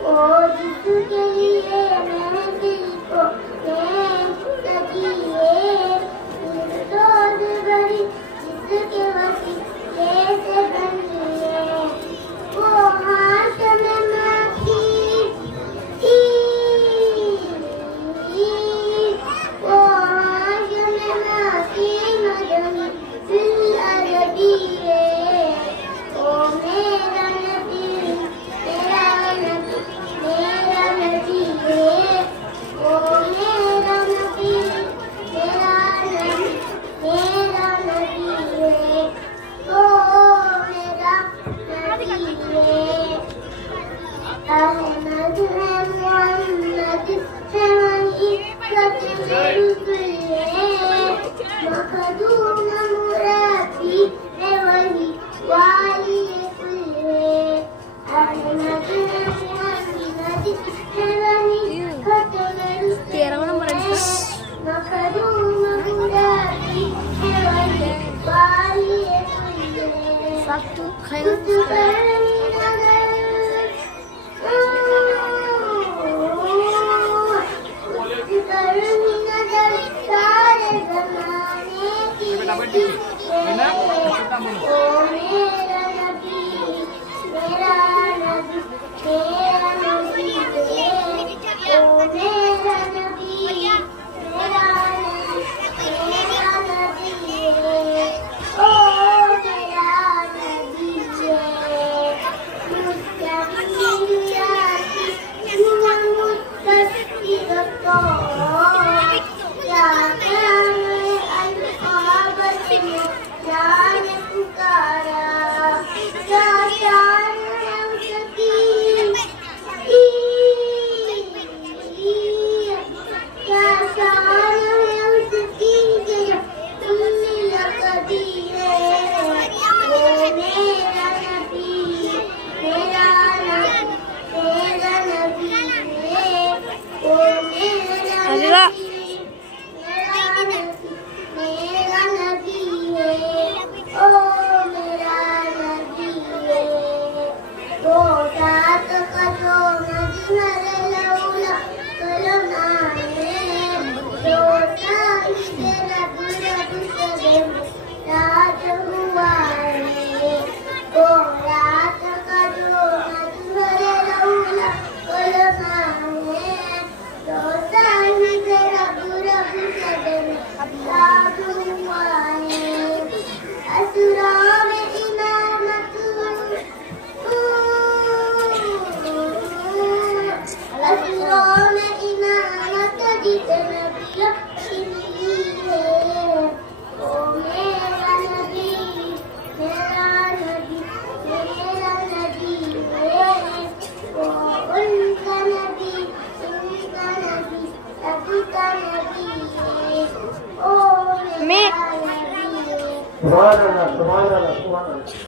ओ जिसके लिए मैं दिल को सजी है, रोज भरी जिसके वसीले से बनी है, वो हाथ में माखी थी, वो हाथ में माखी मदनी दिल अरबी है। ओ मेरा नबी मेरा नबी मेरा नबी है, ओ मेरा नबी मेरा नबी मेरा नबी है, ओ मेरा नबी है। अहमद है मोहम्मद है वही सच्चे रसूल है, मखदूम मुरादी है वही वाली कुल है। अहमद है मोहम्मद है वही सच्चे रसूल है, मखदूम मुरादी है वही वाली कुल है। कुछ करनी नजर करनी नजर सारे ज़माने की, ओ मेरा नबी मेरा नबी मेरा नबी है, ओ मेरा नबी मेरा नबी मेरा नबी है, ओ मेरा नबी है। सुभान अल्लाह सुभान अल्लाह सुभान अल्लाह।